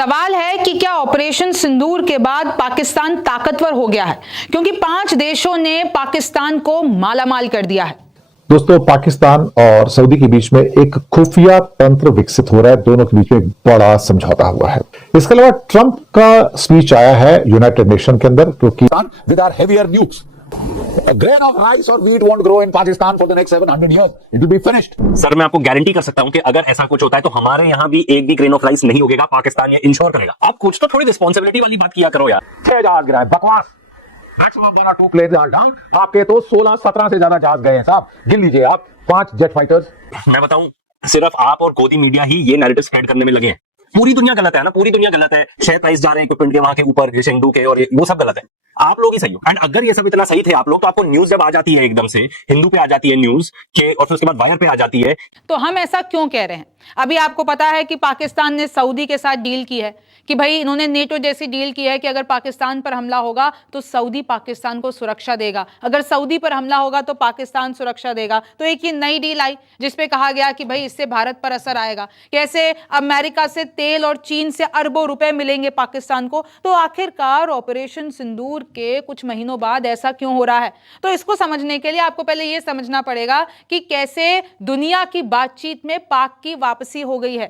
सवाल है कि क्या ऑपरेशन सिंदूर के बाद पाकिस्तान ताकतवर हो गया है, क्योंकि 5 देशों ने पाकिस्तान को मालामाल कर दिया है। दोस्तों, पाकिस्तान और सऊदी के बीच में एक खुफिया तंत्र विकसित हो रहा है। दोनों के बीच में एक बड़ा समझौता हुआ है। इसके अलावा ट्रंप का स्पीच आया है यूनाइटेड नेशन के अंदर, क्योंकि with our heavier nukes, a grain of rice or wheat won't grow in Pakistan for the next 700 years. It will be finished. Sir, मैं आपको गारंटी कर सकता हूं कि अगर ऐसा कुछ होता है तो हमारे यहां भी एक भी ग्रेन ऑफ राइस नहीं उगेगा। पाकिस्तान ये इंश्योर करेगा। आप कुछ तो थोड़ी रिस्पॉन्सिबिलिटी वाली बात किया करो यार। 6 जहाज गिरा है, बकवास। Maximum 1 or 2 planes are down. आपके तो 16-17 से ज्यादा जहाज गए हैं साहब। गिन लीजिए आप, 5 जेट फाइटर्स। मैं बताऊं, सिर्फ आप और गोदी मीडिया ही ये नैरेटिव स्प्रेड करने में लगे हैं। पूरी दुनिया गलत है ना, पूरी दुनिया गलत है। शेयर प्राइस जा रहे हैं इक्विपमेंट के वहां के ऊपर, ये शेंगडू के, और वो सब गलत है। आप लोग ही सही हो। एंड अगर ये सब इतना सही थे आप लोग, तो आपको न्यूज जब आ जाती है एकदम से, हिंदू पे आ जाती है न्यूज के, और फिर उसके बाद वायर पे आ जाती है। तो हम ऐसा क्यों कह रहे हैं? अभी आपको पता है कि पाकिस्तान ने सऊदी के साथ डील की है कि भाई इन्होंने नेटो जैसी डील की है कि अगर पाकिस्तान पर हमला होगा तो सऊदी पाकिस्तान को सुरक्षा देगा, अगर सऊदी पर हमला होगा तो पाकिस्तान सुरक्षा देगा। तो एक ये नई डील आई जिसपे कहा गया कि भाई इससे भारत पर असर आएगा, कैसे अमेरिका से तेल और चीन से अरबों रुपए मिलेंगे पाकिस्तान को। तो आखिरकार ऑपरेशन सिंदूर के कुछ महीनों बाद ऐसा क्यों हो रहा है? तो इसको समझने के लिए आपको पहले यह समझना पड़ेगा कि कैसे दुनिया की बातचीत में पाक की वापसी हो गई है।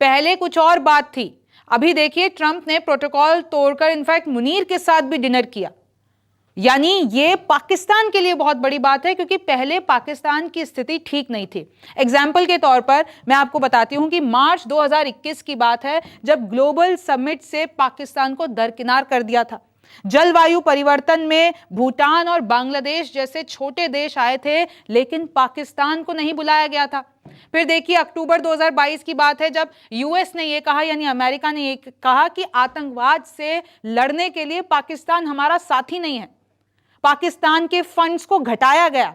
पहले कुछ और बात थी। अभी देखिए, ट्रंप ने प्रोटोकॉल तोड़कर इनफैक्ट मुनीर के साथ भी डिनर किया। यानी ये पाकिस्तान के लिए बहुत बड़ी बात है, क्योंकि पहले पाकिस्तान की स्थिति ठीक नहीं थी। एग्जाम्पल के तौर पर मैं आपको बताती हूं कि मार्च 2021 की बात है, जब ग्लोबल समिट से पाकिस्तान को दरकिनार कर दिया था। जलवायु परिवर्तन में भूटान और बांग्लादेश जैसे छोटे देश आए थे, लेकिन पाकिस्तान को नहीं बुलाया गया था। फिर देखिए, अक्टूबर 2022 की बात है, जब यूएस ने यह कहा, यानी अमेरिका ने यह कहा कि आतंकवाद से लड़ने के लिए पाकिस्तान हमारा साथी नहीं है। पाकिस्तान के फंड्स को घटाया गया।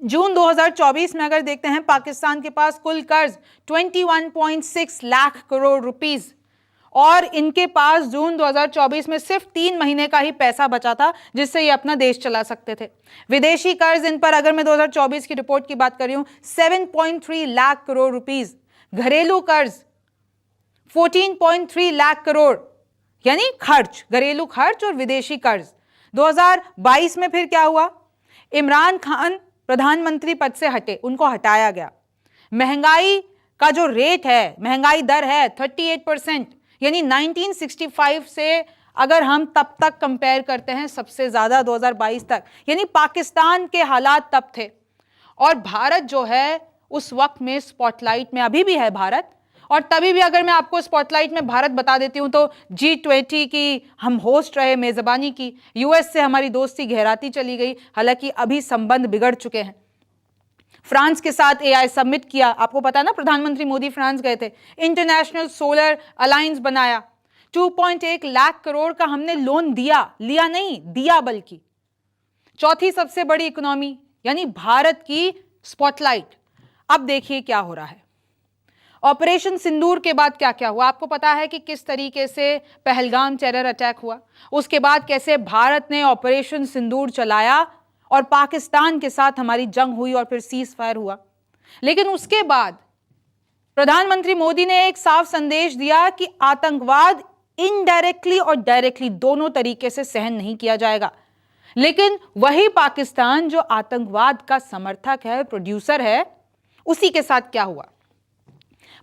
जून 2024 में अगर देखते हैं, पाकिस्तान के पास कुल कर्ज 21.6 लाख करोड़ रुपीस, और इनके पास जून 2024 में सिर्फ 3 महीने का ही पैसा बचा था जिससे ये अपना देश चला सकते थे। विदेशी कर्ज इन पर अगर मैं 2024 की रिपोर्ट की बात कर रही हूं, 7.3 लाख करोड़ रुपीस। घरेलू कर्ज 14.3 लाख करोड़, यानी खर्च, घरेलू खर्च और विदेशी कर्ज। 2022 में फिर क्या हुआ? इमरान खान प्रधानमंत्री पद से हटे, उनको हटाया गया। महंगाई का जो रेट है, महंगाई दर है 38%, यानी 1965 से अगर हम तब तक कंपेयर करते हैं, सबसे ज्यादा 2022 तक, यानी पाकिस्तान के हालात तब थे। और भारत जो है उस वक्त में स्पॉटलाइट में अभी भी है भारत। और तभी भी अगर मैं आपको स्पॉटलाइट में भारत बता देती हूं, तो G20 की हम होस्ट रहे, मेजबानी की। यूएस से हमारी दोस्ती गहराती चली गई, हालांकि अभी संबंध बिगड़ चुके हैं। फ्रांस के साथ एआई समिट किया, आपको पता ना, प्रधानमंत्री मोदी फ्रांस गए थे। इंटरनेशनल सोलर अलायंस बनाया, 2.1 लाख करोड़ का हमने लोन दिया, लिया नहीं दिया बल्कि। चौथी सबसे बड़ी इकोनॉमी यानी भारत की स्पॉटलाइट। अब देखिए क्या हो रहा है। ऑपरेशन सिंदूर के बाद क्या क्या हुआ? आपको पता है कि किस तरीके से पहलगाम टेरर अटैक हुआ, उसके बाद कैसे भारत ने ऑपरेशन सिंदूर चलाया और पाकिस्तान के साथ हमारी जंग हुई और फिर सीज फायर हुआ। लेकिन उसके बाद प्रधानमंत्री मोदी ने एक साफ संदेश दिया कि आतंकवाद इनडायरेक्टली और डायरेक्टली दोनों तरीके से सहन नहीं किया जाएगा। लेकिन वही पाकिस्तान जो आतंकवाद का समर्थक है, प्रोड्यूसर है, उसी के साथ क्या हुआ?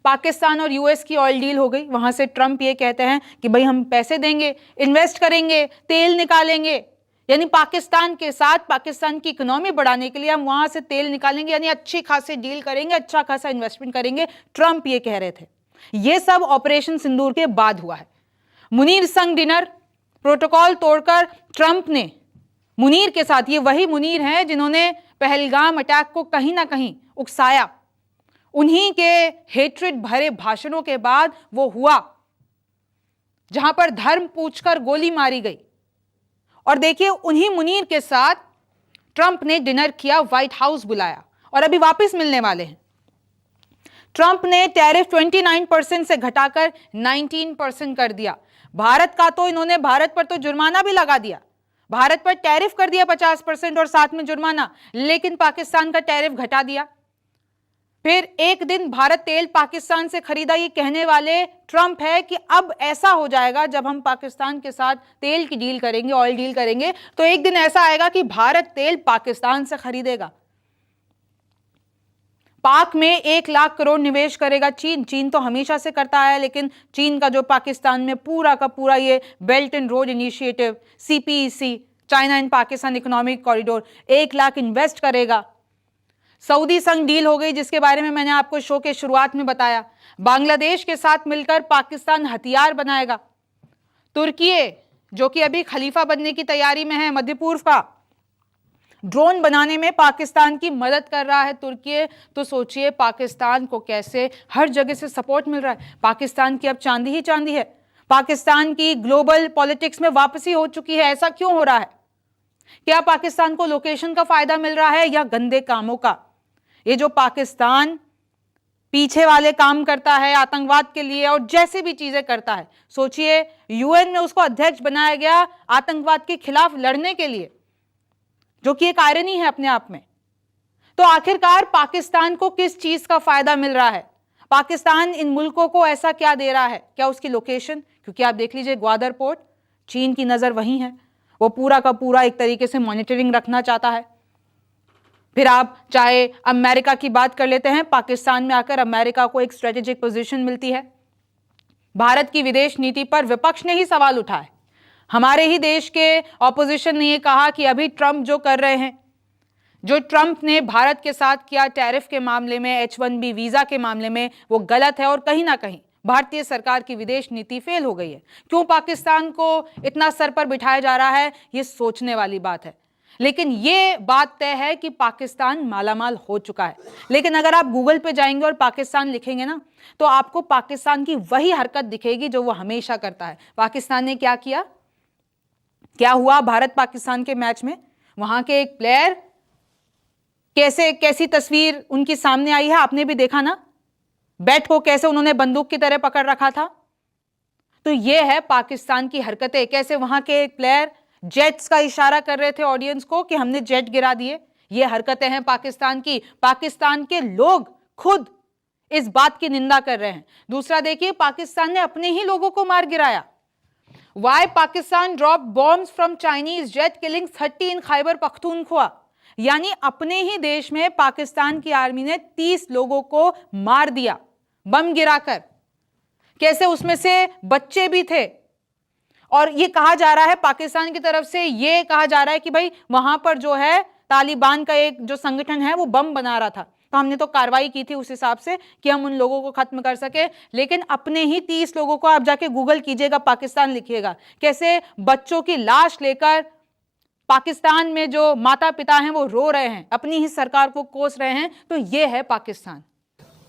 पाकिस्तान और यूएस की ऑयल डील हो गई। वहां से ट्रंप ये कहते हैं कि भाई हम पैसे देंगे, इन्वेस्ट करेंगे, तेल निकालेंगे, यानी पाकिस्तान के साथ पाकिस्तान की इकोनॉमी बढ़ाने के लिए हम वहां से तेल निकालेंगे, यानी अच्छी खासी डील करेंगे, अच्छा खासा इन्वेस्टमेंट करेंगे। ट्रंप ये कह रहे थे। ये सब ऑपरेशन सिंदूर के बाद हुआ है। मुनीर संग डिनर, प्रोटोकॉल तोड़कर ट्रंप ने मुनीर के साथ, ये वही मुनीर हैं जिन्होंने पहलगाम अटैक को कहीं ना कहीं उकसाया, उन्हीं के हेट्रेड भरे भाषणों के बाद वो हुआ जहां पर धर्म पूछकर गोली मारी गई। और देखिए, उन्हीं मुनीर के साथ ट्रंप ने डिनर किया, व्हाइट हाउस बुलाया, और अभी वापस मिलने वाले हैं। ट्रंप ने टैरिफ 29% से घटाकर 19% कर दिया। भारत का तो इन्होंने, भारत पर तो जुर्माना भी लगा दिया, भारत पर टैरिफ कर दिया 50% और साथ में जुर्माना, लेकिन पाकिस्तान का टैरिफ घटा दिया। फिर एक दिन भारत तेल पाकिस्तान से खरीदा, ये कहने वाले ट्रंप है कि अब ऐसा हो जाएगा जब हम पाकिस्तान के साथ तेल की डील करेंगे, ऑयल डील करेंगे, तो एक दिन ऐसा आएगा कि भारत तेल पाकिस्तान से खरीदेगा। पाक में 1 लाख करोड़ निवेश करेगा चीन। चीन तो हमेशा से करता है, लेकिन चीन का जो पाकिस्तान में पूरा का पूरा ये belt and road initiative, CPEC, China and Pakistan economic corridor, 1 lakh invest करेगा। सऊदी संग डील हो गई, जिसके बारे में मैंने आपको शो के शुरुआत में बताया। बांग्लादेश के साथ मिलकर पाकिस्तान हथियार बनाएगा। तुर्की, जो कि अभी खलीफा बनने की तैयारी में है मध्य पूर्व का, ड्रोन बनाने में पाकिस्तान की मदद कर रहा है। तुर्की, तो सोचिए पाकिस्तान को कैसे हर जगह से सपोर्ट मिल रहा है। पाकिस्तान की अब चांदी ही चांदी है। पाकिस्तान की ग्लोबल पॉलिटिक्स में वापसी हो चुकी है। ऐसा क्यों हो रहा है? क्या पाकिस्तान को लोकेशन का फायदा मिल रहा है या गंदे कामों का? ये जो पाकिस्तान पीछे वाले काम करता है आतंकवाद के लिए और जैसे भी चीजें करता है, सोचिए UN में उसको अध्यक्ष बनाया गया आतंकवाद के खिलाफ लड़ने के लिए, जो कि एक आयरनी है अपने आप में। तो आखिरकार पाकिस्तान को किस चीज का फायदा मिल रहा है? पाकिस्तान इन मुल्कों को ऐसा क्या दे रहा है? क्या उसकी लोकेशन? क्योंकि आप देख लीजिए ग्वादर पोर्ट, चीन की नजर वहीं है, वो पूरा का पूरा एक तरीके से मॉनिटरिंग रखना चाहता है। फिर आप चाहे अमेरिका की बात कर लेते हैं, पाकिस्तान में आकर अमेरिका को एक स्ट्रेटेजिक पोजीशन मिलती है। भारत की विदेश नीति पर विपक्ष ने ही सवाल उठाए। हमारे ही देश के ऑपोजिशन ने यह कहा कि अभी ट्रंप जो कर रहे हैं, जो ट्रंप ने भारत के साथ किया टैरिफ के मामले में, H1B वीजा के मामले में, वो गलत है और कहीं ना कहीं भारतीय सरकार की विदेश नीति फेल हो गई है। क्यों पाकिस्तान को इतना सर पर बिठाया जा रहा है, ये सोचने वाली बात है। लेकिन ये बात तय है कि पाकिस्तान मालामाल हो चुका है। लेकिन अगर आप गूगल पे जाएंगे और पाकिस्तान लिखेंगे ना, तो आपको पाकिस्तान की वही हरकत दिखेगी जो वो हमेशा करता है। पाकिस्तान ने क्या किया, क्या हुआ भारत पाकिस्तान के मैच में? वहां के एक प्लेयर कैसी तस्वीर उनकी सामने आई है, आपने भी देखा ना, बैट को कैसे उन्होंने बंदूक की तरह पकड़ रखा था। तो ये है पाकिस्तान की हरकतें। कैसे वहां के एक प्लेयर जेट्स का इशारा कर रहे थे ऑडियंस को कि हमने जेट गिरा दिए। ये हरकतें हैं पाकिस्तान की। पाकिस्तान के लोग खुद इस बात की निंदा कर रहे हैं। दूसरा देखिए, पाकिस्तान ने अपने ही लोगों को मार गिराया। Why Pakistan dropped bombs from Chinese jet killing 30 in Khyber Pakhtunkhwa? यानी अपने ही देश में पाकिस्तान की आर्मी ने 30 लोगों को मार दिया बम गिराकर। कैसे उसमें से बच्चे भी थे। और ये कहा जा रहा है पाकिस्तान की तरफ से, ये कहा जा रहा है कि भाई वहां पर जो है तालिबान का एक जो संगठन है वो बम बना रहा था, तो हमने तो कार्रवाई की थी उस हिसाब से कि हम उन लोगों को खत्म कर सके। लेकिन अपने ही 30 लोगों को, आप जाके गूगल कीजिएगा, पाकिस्तान लिखिएगा, कैसे बच्चों की लाश लेकर पाकिस्तान में जो माता पिता हैं वो रो रहे हैं, अपनी ही सरकार को कोस रहे हैं। तो ये है पाकिस्तान।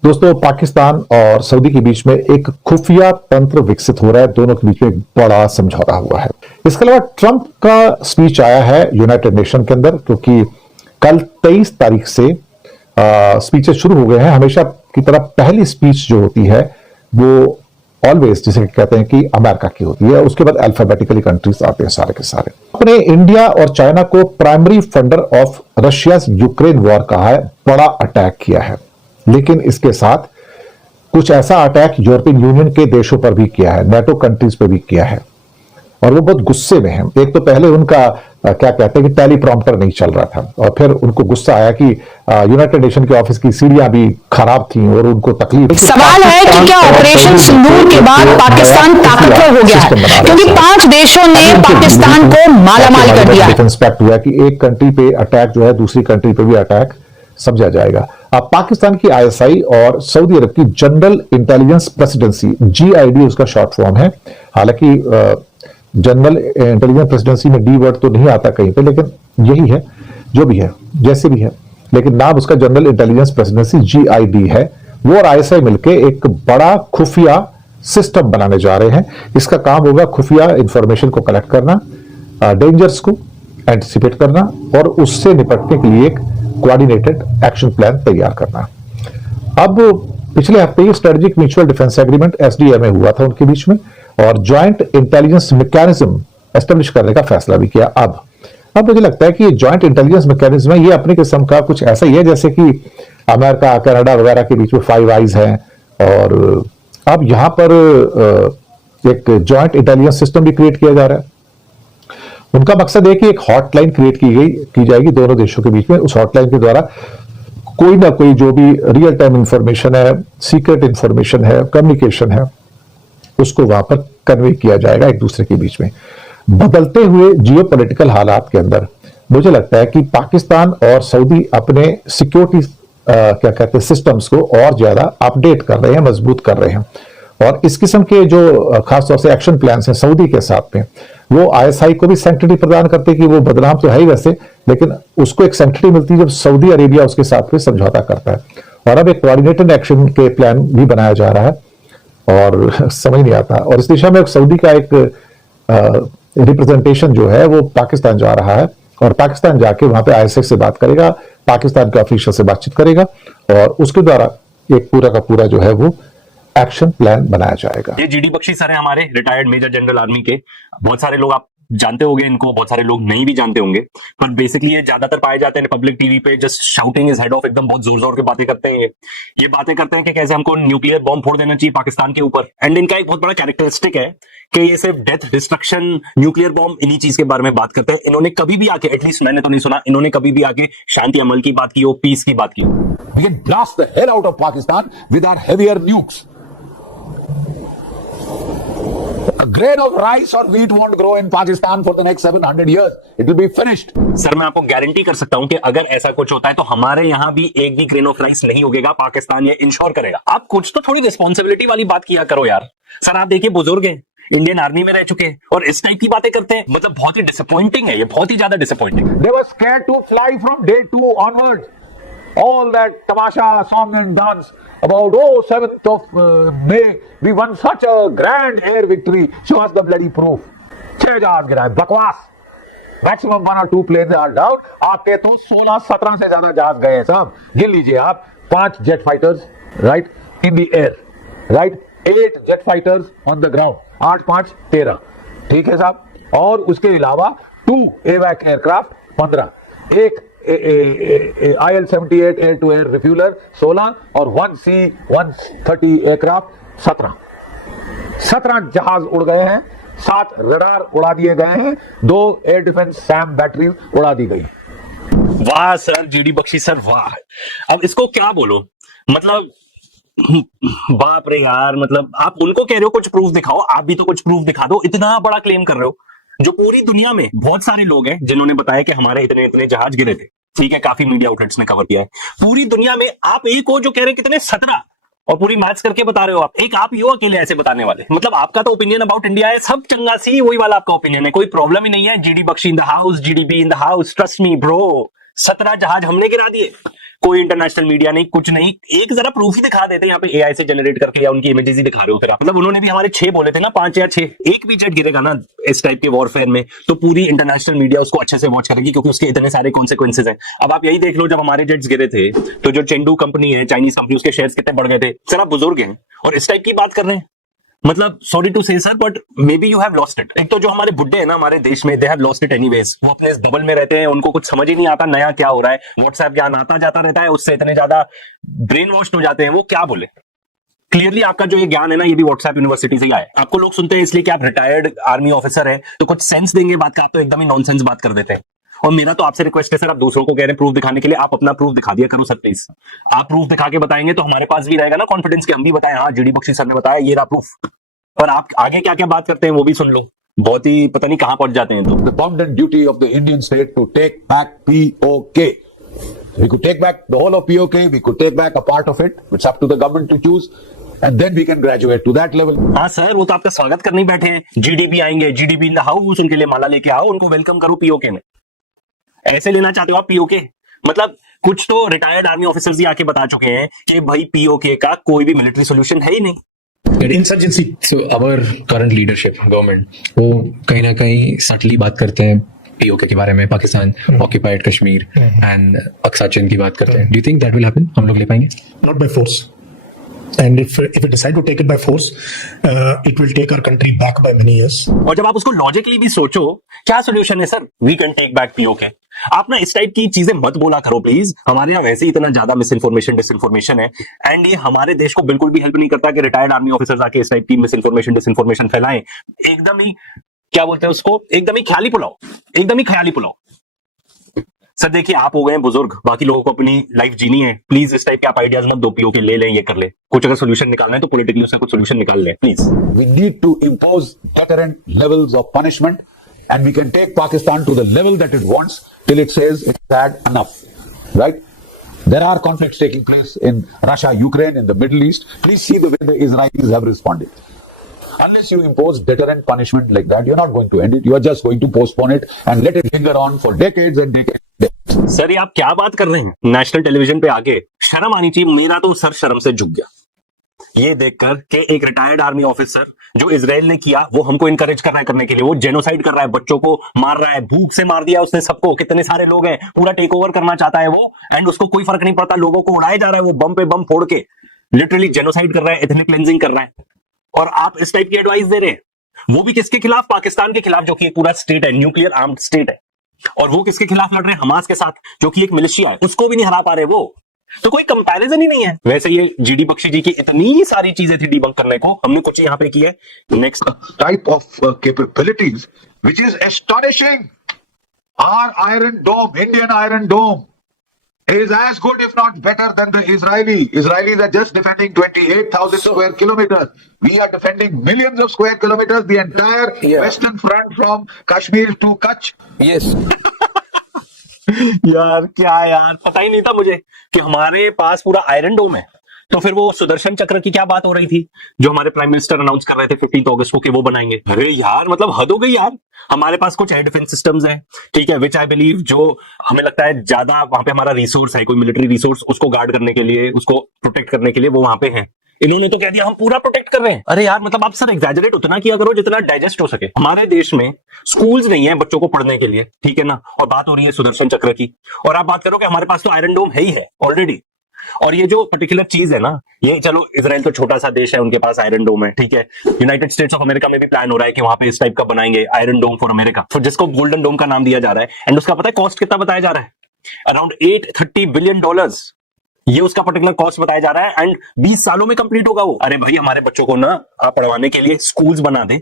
दोस्तों, पाकिस्तान और सऊदी के बीच में एक खुफिया तंत्र विकसित हो रहा है। दोनों के बीच में एक बड़ा समझौता हुआ है। इसके अलावा ट्रंप का स्पीच आया है यूनाइटेड नेशन के अंदर, क्योंकि कल 23 तारीख से स्पीचेस शुरू हो गए हैं। हमेशा की तरह पहली स्पीच जो होती है वो ऑलवेज, जिसे कहते हैं कि अमेरिका की होती है। उसके बाद अल्फाबेटिकली कंट्रीज आते हैं सारे के सारे। अपने इंडिया और चाइना को primary funder of Russia Ukraine war कहा है, बड़ा अटैक किया है। लेकिन इसके साथ कुछ ऐसा अटैक यूरोपियन यूनियन के देशों पर भी किया है, नेटो कंट्रीज पर भी किया है, और वो बहुत गुस्से में हैं। एक तो पहले उनका क्या कहते हैं कि टेलीप्रॉम्प्टर नहीं चल रहा था, और फिर उनको गुस्सा आया कि यूनाइटेड नेशन के ऑफिस की सीढ़ियां भी खराब थी और उनको तकलीफ। सवाल है कि क्या ऑपरेशन सिंदूर के बाद पाकिस्तान ताकतवर हो गया है, क्योंकि 5 देशों ने पाकिस्तान को मालामाल कर दिया। डिफेंस पैक्ट हुआ कि एक कंट्री पे अटैक जो है दूसरी कंट्री पे भी अटैक समझा जाएगा। अब पाकिस्तान की ISI और सऊदी अरब की जनरल इंटेलिजेंस प्रेसिडेंसी, GID उसका शॉर्ट फॉर्म है। हालांकि जनरल इंटेलिजेंस प्रेसिडेंसी में D वर्ड तो नहीं आता कहीं पे, लेकिन यही है, जो भी है, जैसे भी है, लेकिन नाम उसका जनरल इंटेलिजेंस प्रेसिडेंसी GID है। वो और ISI मिलके एक बड़ा खुफिया सिस्टम बनाने जा रहे हैं। इसका काम होगा खुफिया इंफॉर्मेशन को कलेक्ट करना, डेंजर्स को एंटिसिपेट करना और उससे निपटने के लिए एक कोऑर्डिनेटेड एक्शन प्लान तैयार करना। अब पिछले हफ्ते ही strategic mutual defence agreement SDMA हुआ था उनके बीच में, और ज्वाइंट इंटेलिजेंस मैकेनिज्म एस्टेब्लिश करने का फैसला भी किया। अब मुझे लगता है कि ये ज्वाइंट इंटेलिजेंस मैकेनिज्म है, ये अपनी किस्म का कुछ ऐसा ही है जैसे कि अमेरिका कनाडा वगैरह के बीच में फाइव आइज है, और अब यहां पर एक जॉइंट इंटेलिजेंस सिस्टम भी क्रिएट किया जा रहा है। उनका मकसद है कि एक हॉटलाइन क्रिएट की जाएगी दोनों देशों के बीच में। उस हॉटलाइन के द्वारा कोई ना कोई जो भी रियल टाइम इंफॉर्मेशन है, सीक्रेट इंफॉर्मेशन है, कम्युनिकेशन है, उसको वहां पर कन्वे किया जाएगा एक दूसरे के बीच में। बदलते हुए जियोपॉलिटिकल हालात के अंदर मुझे लगता है कि पाकिस्तान और सऊदी अपने सिक्योरिटी क्या कहते हैं सिस्टम्स को और ज्यादा अपडेट कर रहे हैं, मजबूत कर रहे हैं। और इस किस्म के जो खासतौर से एक्शन प्लान्स हैं सऊदी के साथ में, वो आईएसआई को भी सैंक्टिटी प्रदान करते कि वो बदनाम तो है ही वैसे, लेकिन उसको एक सैंक्टिटी मिलती है जब सऊदी अरेबिया उसके साथ में समझौता करता है। और अब एक कोऑर्डिनेटेड एक्शन के प्लान भी बनाया जा रहा है और समझ नहीं आता। और इस दिशा में सऊदी का एक रिप्रेजेंटेशन जो है वो पाकिस्तान जा रहा है, और पाकिस्तान जाके वहां पे आईएसआई से बात करेगा, पाकिस्तान के ऑफिशियल से बातचीत करेगा, और उसके द्वारा एक पूरा का पूरा जो है वो एक्शन प्लान बनाया जाएगा। ये जीडी बख्शी सर हैं हमारे, रिटायर्ड मेजर जनरल आर्मी के। बहुत सारे लोग आप जानते होंगे इनको, बहुत सारे लोग नहीं भी जानते होंगे, पर बेसिकली ये ज्यादातर पाए जाते हैं पब्लिक टीवी पे, just shouting is head of, एकदम बहुत जोर जोर के बातें करते हैं। ये बातें करते हैं कि कैसे हमको न्यूक्लियर बॉम्ब फोड़ देना चाहिए पाकिस्तान के ऊपर। एंड इनका एक बहुत बड़ा कैरेक्टरिस्टिक है कि ये सिर्फ डेथ, डिस्ट्रक्शन, न्यूक्लियर बॉम्ब, इन्हीं चीज के बारे में बात करते हैं। इन्होंने कभी भी आके, एटलीस्ट मैंने तो नहीं सुना, इन्होंने कभी भी आके शांति अमल की बात की हो, पीस की बात की हो। We can blast the hell out of Pakistan with our heavier nukes. A grain of rice or wheat won't grow in Pakistan for the next 700 years. It will be finished. Sir मैं आपको guarantee कर सकता हूं कि अगर ऐसा कुछ होता है तो हमारे यहां भी एक भी ग्रेन ऑफ राइस नहीं उगेगा, पाकिस्तान ये इंश्योर करेगा। आप कुछ तो थोड़ी रिस्पॉन्सिबिलिटी वाली बात किया करो यार। सर आप देखिए, बुजुर्ग हैं, इंडियन आर्मी में रह चुके हैं, और इस टाइप की बातें करते हैं, मतलब बहुत ही डिसअपॉइंटिंग है ये, बहुत ही ज्यादा disappointing. They were scared to fly from day 2 onwards. All that tamasha, song and dance about 7th of May, we won such a grand air victory. Show us the bloody proof. 6 जहाज गिराए, बकवास। Maximum 1 or 2 planes are down. आपके तो 16-17 से ज्यादा जहाज गए साहब। गिन लीजिए आप, 5 jet fighters right in the air, right 8 jet fighters on the ground, 8 5 13, ठीक है साहब। और उसके अलावा 2 एवैक एयरक्राफ्ट 15, एक IL-78 air to air refueller 16, और 1 C-130 एयरक्राफ्ट 17 जहाज उड़ गए हैं, 7 रडार उड़ा दिए गए हैं, 2 एयर डिफेंस सैम बैटरी उड़ा दी गई। वाह सर, जीडी बख्शी सर, वाह। अब इसको क्या बोलो, मतलब बाप रे यार, मतलब आप उनको कह रहे हो कुछ प्रूफ दिखाओ, आप भी तो कुछ प्रूफ दिखा दो। इतना बड़ा क्लेम कर रहे हो, जो पूरी दुनिया में बहुत सारे लोग हैं जिन्होंने बताया कि हमारे इतने इतने जहाज गिरे थे, ठीक है, काफी मीडिया आउटलेट्स ने कवर किया है। पूरी दुनिया में आप एक हो जो कह रहे कितने 17, और पूरी मैथ्स करके बता रहे हो आप, एक आप ही हो अकेले ऐसे बताने वाले। मतलब आपका तो ओपिनियन अबाउट इंडिया है सब चंगा सी, वही वाला आपका ओपिनियन है, कोई प्रॉब्लम ही नहीं है। GD Bakshi in the house, GDP in the house, trust me bro. 17 जहाज हमने गिरा दिए, कोई इंटरनेशनल मीडिया नहीं, कुछ नहीं। एक जरा प्रूफ ही दिखा देते यहाँ पे एआई से जनरेट करके, या उनकी इमेजेस ही दिखा रहे हो फिर आप। मतलब उन्होंने भी हमारे 6 बोले थे ना, 5 या 6, एक भी जेट गिरेगा ना इस टाइप के वॉरफेयर में तो पूरी इंटरनेशनल मीडिया उसको अच्छे से वॉच करेगी, क्योंकि उसके इतने सारे कॉन्सिक्वेंसेज हैं। अब आप यही देख लो, जब हमारे जेट्स गिरे थे तो जो चेंडू कंपनी है, चाइनीज कंपनी, उसके शेयर्स कितने बढ़ गए थे। सर आप बुजुर्ग हैं और इस टाइप की बात कर रहे हैं, मतलब सॉरी टू से sir, but may be you have lost it. एक तो जो हमारे बुड्ढे हैं ना हमारे देश में, they have lost it anyways. वो अपने इस बबल में रहते हैं, उनको कुछ समझ ही नहीं आता नया क्या हो रहा है। व्हाट्सएप ज्ञान आता जाता रहता है, उससे इतने ज्यादा ब्रेन वॉश हो जाते हैं, वो क्या बोले। क्लियरली आपका जो ये ज्ञान है ना, ये भी व्हाट्सएप यूनिवर्सिटी से ही आया है। आपको लोग सुनते हैं इसलिए कि आप रिटायर्ड आर्मी ऑफिसर है, तो कुछ सेंस देंगे बात का, आप तो एकदम ही नॉनसेंस बात कर देते हैं। और मेरा तो आपसे रिक्वेस्ट है सर, आप दूसरों को कह रहे हैं प्रूफ दिखाने के लिए, आप अपना प्रूफ दिखा दिया करो सर प्लीज। आप प्रूफ दिखा के बताएंगे तो हमारे पास भी रहेगा ना कॉन्फिडेंस कि हम भी बताएं, हाँ जीडी बख्शी सर ने बताया, ये रहा प्रूफ। पर आप आगे क्या क्या बात करते हैं वो भी सुन लो, बहुत ही पता नहीं कहां पहुंच जाते हैं। तो The bounden duty of the Indian state to take back POK. We could take back the whole of POK, we could take back a part of it. It's up to the government to choose, and then we can graduate to that level. हाँ sir, वो तो आपका स्वागत करने बैठे हैं। GDP आएंगे, GDP in the house, उनके लिए माला लेके आओ, उनको वेलकम करो पीओके में। ऐसे लेना चाहते हो आप पीओके? मतलब कुछ तो रिटायर्ड आर्मी ऑफिसर्स ही आके बता चुके हैं कि भाई पीओके का कोई भी मिलिट्री सोल्यूशन है ही नहीं। Insurgency, so our current leadership government वो कहीं ना कहीं सटली बात करते हैं पीओके के बारे में, पाकिस्तान ऑक्यूपाइड कश्मीर एंड अक्सा चीन की बात करते हैं। Do you think that will happen? हम लोग ले पाएंगे? Not by force. And if we decide to take it by force, it will take our country back by many years. और जब आप उसको लॉजिकली भी सोचो, क्या सोल्यूशन है sir? We can take back PoK. आप ना इस टाइप की चीजें मत बोला करो प्लीज। हमारे यहाँ वैसे ही इतना ज्यादा मिस इन्फॉर्मेशन डिसइन्फॉर्मेशन है, एंड ये हमारे देश को बिल्कुल भी हेल्प नहीं करता कि रिटायर्ड आर्मी ऑफिसर्स आके इस टाइप की मिस इन्फॉर्मेशन डिसइन्फॉर्मेशन फैलाएं। एकदम ही क्या बोलते हैं उसको, एकदम ही ख्याली पुलाव, एकदम ही ख्याली पुलाव। सर देखिए, आप हो गए हैं बुजुर्ग, बाकी लोगों को अपनी लाइफ जीनी है, प्लीज इस टाइप के आप आइडियाज मत दो पीओके ले लें, ये कर ले। कुछ अगर सोल्यूशन निकालना है तो पॉलिटिकली उसका कुछ सोल्यूशन निकाल लें please. We need to impose deterrent levels of punishment, and we can take Pakistan to the level that it wants till it says it's had enough. Right? There are conflicts taking place in Russia, Ukraine, in the Middle East. Please see the way the Israelis have responded. Unless you impose deterrent punishment like that, you're not going to end it. You are just going to postpone it and let it linger on for decades and decades. Sir ये आप क्या बात कर रहे हैं? National television पे आके शर्म आनी चाहिए। मेरा तो सर शर्म से झुक गया ये देखकर कि एक रिटायर्ड आर्मी ऑफिसर जो इजराइल ने किया वो हमको इनकरेज कर रहा है करने के लिए। वो जेनोसाइड कर रहा है, बच्चों को मार रहा है, भूख से मार दिया उसने सबको। कितने सारे लोग हैं, पूरा टेक ओवर करना चाहता है वो, एंड उसको कोई फर्क नहीं पड़ता। लोगों को उड़ाया जा रहा है, वो बम पे बम फोड़ के लिटरली जेनोसाइड कर रहा है, एथनिक क्लेंजिंग कर रहा है। और आप इस टाइप की एडवाइस दे रहे हैं, वो भी किसके खिलाफ? पाकिस्तान के खिलाफ, जो कि एक पूरा स्टेट है, न्यूक्लियर आर्म्ड स्टेट है। और वो किसके खिलाफ लड़ रहे हैं? हमास के साथ, जो कि एक मिलिशिया है, उसको भी नहीं हरा पा रहे वो। तो कोई कंपैरिजन ही नहीं है। वैसे ये जीडी बख्शी जी की इतनी सारी चीजें थी डिबंक करने को, हमने कुछ यहाँ पे की है। Next Type of capabilities which is astonishing. Our Iron Dome, Indian Iron Dome, is as good, if not better, than the Israeli. Israelis are just defending 28,000 square kilometers. We are defending millions of square kilometers, the entire Western Front from Kashmir to Kutch. Yes. यार क्या यार, पता ही नहीं था मुझे कि हमारे पास पूरा आयरन डोम है। तो फिर वो सुदर्शन चक्र की क्या बात हो रही थी जो हमारे प्राइम मिनिस्टर अनाउंस कर रहे थे 15 अगस्त को कि वो बनाएंगे? अरे यार मतलब हद हो गई यार। हमारे पास कुछ एयर डिफेंस सिस्टम्स हैं, ठीक है, विच आई बिलीव, जो हमें लगता है ज्यादा वहां पे हमारा रिसोर्स है, कोई मिलिट्री रिसोर्स, उसको गार्ड करने के लिए, उसको प्रोटेक्ट करने के लिए वो वहां पे है। इन्होंने तो कह दिया हम पूरा प्रोटेक्ट कर रहे हैं। अरे यार मतलब आप सर एग्जैजरेट उतना किया करो जितना डाइजेस्ट हो सके। हमारे देश में स्कूल्स नहीं है बच्चों को पढ़ने के लिए, ठीक है ना, और बात हो रही है सुदर्शन चक्र की, और आप बात करो कि हमारे पास तो आयरन डोम है ही है ऑलरेडी। और ये जो पर्टिकुलर चीज है ना, ये चलो इजराइल तो छोटा सा देश है, उनके पास आयरन डोम है, ठीक है। यूनाइटेड स्टेट्स ऑफ अमेरिका में भी प्लान हो रहा है कि वहां पे इस टाइप का बनाएंगे आयरन डोम फॉर अमेरिका, तो जिसको गोल्डन डोम का नाम दिया जा रहा है। एंड उसका पता है कॉस्ट कितना बताया जा रहा है? अराउंड $830 बिलियन ये उसका पर्टिकुलर कॉस्ट बताया जा रहा है, एंड 20 सालों में कंप्लीट होगा वो। अरे भाई हमारे बच्चों को ना आप पढ़वाने के लिए स्कूल्स बना दे।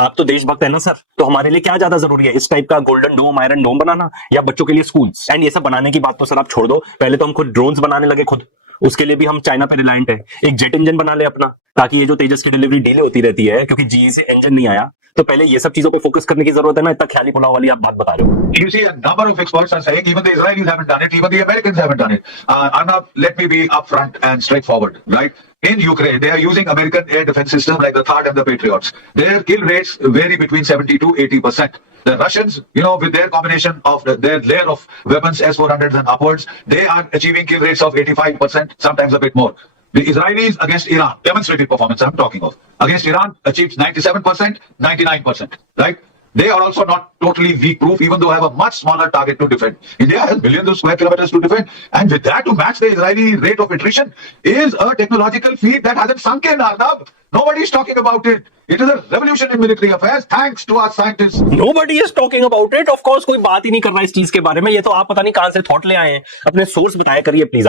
आप तो देशभक्त है ना सर, तो हमारे लिए क्या ज्यादा जरूरी है, इस टाइप का गोल्डन डोम आयरन डोम बनाना या बच्चों के लिए स्कूल्स? एंड ये सब बनाने की बात तो सर आप छोड़ दो, पहले तो हम खुद ड्रोन्स बनाने लगे खुद, उसके लिए भी हम चाइना पे रिलायंट है। एक जेट इंजन बना ले अपना, ताकि ये जो तेजस की डिलीवरी डिले होती रहती है क्योंकि जीई से इंजन नहीं आया, तो पहले ये सब चीजों पे फोकस करने की जरूरत है ना। इतना ख्याली पुलाव वाली आप बात बता रहे हो। You see, a number of experts are saying even the Israelis haven't done it, even the Americans haven't done it. Arnab, let me be upfront and straightforward, right? In Ukraine, they are using American air defense systems like the THAAD and the Patriots. Their kill rates vary between 70 to 80%. The Russians, with their combination of their layer of weapons, S-400s and upwards, they are achieving kill rates of 85%, sometimes a bit more. The Israelis against Iran, demonstrated performance I'm talking of, against Iran achieved 97%, 99%, right? They are also not totally weak proof, even though have a much smaller target to defend. India has billions of square kilometers to defend, and with that to match the Israeli rate of attrition is a technological feat that hasn't sunk in, Arnab. Nobody is talking about it. It is a revolution in military affairs, thanks to our scientists. Nobody is talking about it. Of course, कोई बात ही नहीं कर रहा इस चीज के बारे में। ये तो आप पता नहीं कहां से थॉट ले आए हैं। अपने सोर्स बताया करिए प्लीज।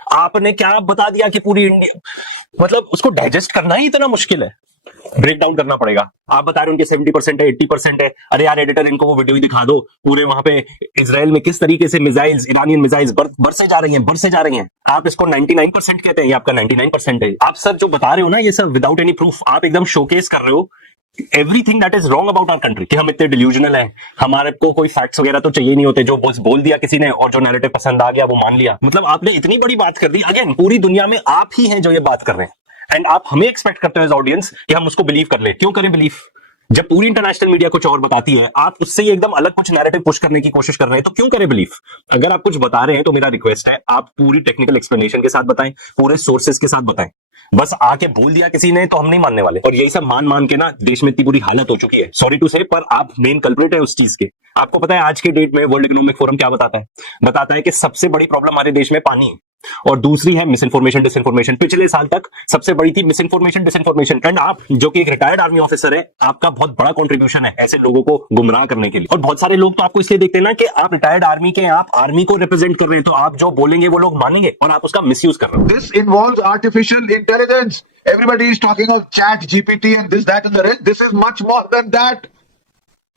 आपने क्या बता दिया कि पूरी इंडिया, मतलब उसको डाइजेस्ट करना ही इतना मुश्किल है, ब्रेक डाउन करना पड़ेगा। आप बता रहे हो उनके 70% है, 80% है। अरे यार एडिटर, इनको वो वीडियो ही दिखा दो, पूरे वहां पे इजराइल में किस तरीके से मिसाइल्स, ईरानियन मिसाइल्स बरसे जा रही हैं। आप इसको 99% कहते हैं, ये आपका 99% है। आप सर जो बता रहे हो ना ये सब विदाउट एनी प्रूफ, आप एकदम शोकेस कर रहे हो everything that is wrong about our country, कि हम इतने डिल्यूजनल हैं, हमारे को कोई फैक्ट्स वगैरह तो चाहिए नहीं होते, जो बस बोल दिया किसी ने और जो नैरेटिव पसंद आ गया वो मान लिया। मतलब आपने इतनी बड़ी बात कर दी, अगेन पूरी दुनिया में आप ही हैं जो ये बात कर रहे हैं, एंड आप हमें एक्सपेक्ट करते हो एज ऑडियंस कि हम उसको बिलीव कर ले। क्यों करें बिलीव? जब पूरी इंटरनेशनल मीडिया कुछ और बताती है, आप उससे ही एकदम अलग कुछ नैरेटिव पुश करने की कोशिश कर रहे हैं, तो क्यों करें बिलीव? अगर आप कुछ बता रहे हैं तो मेरा रिक्वेस्ट है आप पूरी टेक्निकल एक्सप्लेनेशन के साथ बताएं, पूरे सोर्सेज के साथ बताएं। बस आके बोल दिया किसी ने तो हम नहीं मानने वाले। और यही सब मान मान के ना देश में इतनी बुरी हालत हो चुकी है, सॉरी टू से, पर आप मेन कल्प्रिट है उस चीज के। आपको पता है आज के डेट में वर्ल्ड इकोनॉमिक फोरम क्या बताता है? बताता है कि सबसे बड़ी प्रॉब्लम हमारे देश में पानी है। और दूसरी है मिस इन्फॉर्मेशन डिसइन्फॉर्मेशन। पिछले साल तक सबसे बड़ी थी मिस इन्फॉर्मेशन डिसइन्फॉर्मेशन। एंड आप जो कि एक रिटायर्ड आर्मी ऑफिसर है, आपका बहुत बड़ा कंट्रीब्यूशन है ऐसे लोगों को गुमराह करने के लिए। और बहुत सारे लोग तो आपको इसलिए देखते हैं ना कि आप रिटायर्ड आर्मी के, आप आर्मी को रिप्रेजेंट कर रहे हैं, तो आप जो बोलेंगे वो लोग मानेंगे, और आप उसका मिसयूज कर रहे हो। This involves artificial intelligence. Everybody is talking of chat GPT and this, that and the rest. This is much more than that.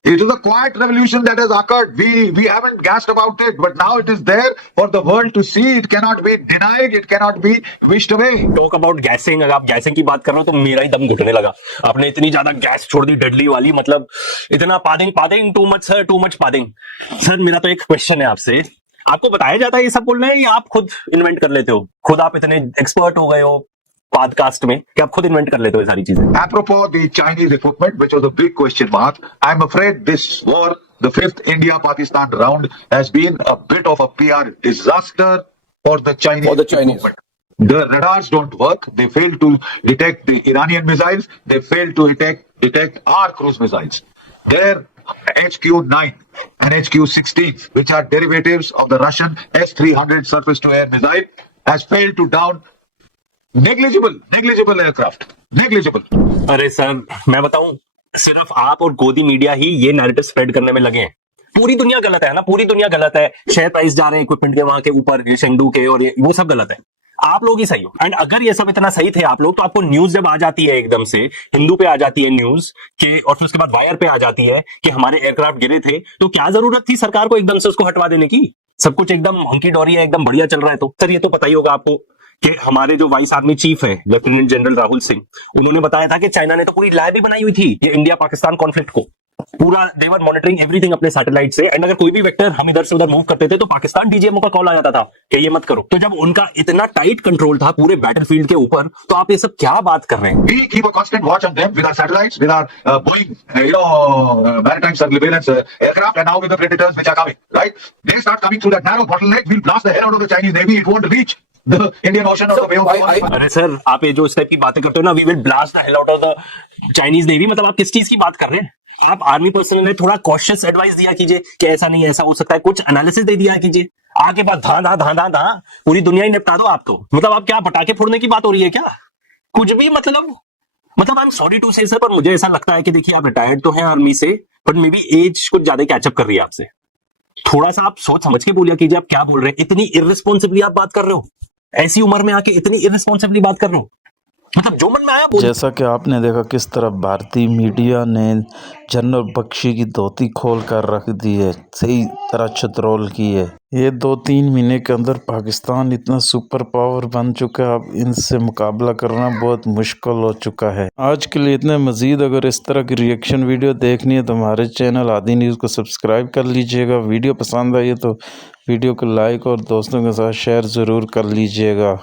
It is a quiet revolution that has occurred. We haven't gassed about it, but now it is there for the world to see. It cannot be denied. It cannot be wished away. Talk about guessing, अगर आप guessing की बात कर रहे हो तो मेरा ही दम घुटने लगा। आपने इतनी ज्यादा गैस छोड़ दी डेडली वाली, मतलब इतना पादिंग too much sir, too much पादिंग। सर मेरा तो एक क्वेश्चन है आपसे, आपको बताया जाता है ये सब बोलना है या आप खुद इन्वेंट कर लेते हो? खुद आप इतने एक्सपर्ट हो गए हो पॉडकास्ट में कि आप खुद इन्वेंट कर लेते हो ये सारी चीजें? Apropos the Chinese equipment, which was a big question mark, I'm afraid this war, the fifth India-Pakistan round, has been a bit of a PR disaster for the Chinese. Equipment. The radars don't work. They fail to detect the Iranian missiles. They fail to detect our cruise missiles. Their HQ-9 and HQ-16, which are derivatives of the Russian S-300 surface-to-air missile, has failed to down negligible aircraft. Negligible. अरे sir मैं बताऊं, सिर्फ आप और गोदी media ही ये narrative spread करने में लगे हैं। पूरी दुनिया गलत है ना, पूरी दुनिया गलत है। शेयर प्राइस जा रहे हैं इक्विपमेंट के वहां के ऊपर, ये शेंगडू के, और ये वो सब गलत है। आप लोग ही सही हो। एंड अगर ये सब इतना सही थे आप लोग, तो आपको न्यूज जब आ जाती है एकदम से, हिंदू पे आ जाती है न्यूज के, और फिर उसके बाद वायर पे आ जाती है कि हमारे एयरक्राफ्ट गिरे थे, तो क्या जरूरत थी सरकार को एकदम से उसको हटवा देने की? सब कुछ एकदम हंकी डोरी है, एकदम बढ़िया चल रहा है। तो सर ये तो पता ही होगा आपको कि हमारे जो वाइस आर्मी चीफ है लेफ्टिनेंट जनरल राहुल सिंह, उन्होंने बताया था कि चाइना ने तो पूरी लैब ही बनाई हुई थी ये इंडिया पाकिस्तान कॉन्फ्लिक्ट को। पूरा दे वर मॉनिटरिंग एवरीथिंग अपने सैटेलाइट से। एंड अगर कोई भी वेक्टर हम इधर से उधर मूव करते थे तो पाकिस्तान डीजीएमओ का कॉल आ जाता था कि ये मत करो। तो जब उनका इतना टाइट कंट्रोल था पूरे बैटलफील्ड के ऊपर, तो आप ये सब क्या बात कर रहे हैं? We keep a constant watch on them with our satellites, with our Boeing, maritime surveillance aircraft, and now with the Predators which are coming, right? They start coming through that narrow bottleneck, we'll blast the hell out of the Chinese Navy. It won't reach the Indian Ocean or the Bay of Bengal. अरे sir आप ये जो इस type की बातें करते हो ना, we will blast the hell out of the Chinese navy, मतलब आप किस चीज की बात कर रहे हैं? आप आर्मी पर्सनल ने थोड़ा कॉशियस एडवाइस दिया कीजिए कि ऐसा नहीं ऐसा हो सकता है, कुछ एनालिसिस दे दिया कीजिए। आगे बात धा पूरी दुनिया ही निपटा दो आप तो। मतलब आप क्या पटाखे फोड़ने की बात हो रही है क्या? कुछ भी मतलब आई एम सॉरी टू से सर, पर मुझे ऐसा लगता है कि देखिए आप रिटायर्ड तो हैं आर्मी से, बट मे बी एज कुछ ज्यादा कैचअप कर रही है आपसे। थोड़ा सा आप सोच समझ के बोलिए कीजिए आप क्या बोल रहे हैं। इतनी इररिस्पॉन्सिबली आप बात कर रहे हो, ऐसी उम्र में आके इतनी इररिस्पॉन्सिबली बात कर रहे हो, मतलब जो मन में आया बोल। जैसा कि आपने देखा किस तरह भारतीय मीडिया ने जनरल बख्शी की धोती खोल कर रख दी है, सही तरह छतरोल की है। ये 2-3 महीने के अंदर पाकिस्तान इतना सुपर पावर बन चुका है, अब इनसे मुकाबला करना बहुत मुश्किल हो चुका है। आज के लिए इतने, मज़ीद अगर इस तरह की रिएक्शन वीडियो देखनी है तो हमारे चैनल आदि न्यूज़ को सब्सक्राइब कर लीजिएगा। वीडियो पसंद आई है तो वीडियो को लाइक और दोस्तों के साथ शेयर ज़रूर कर लीजिएगा।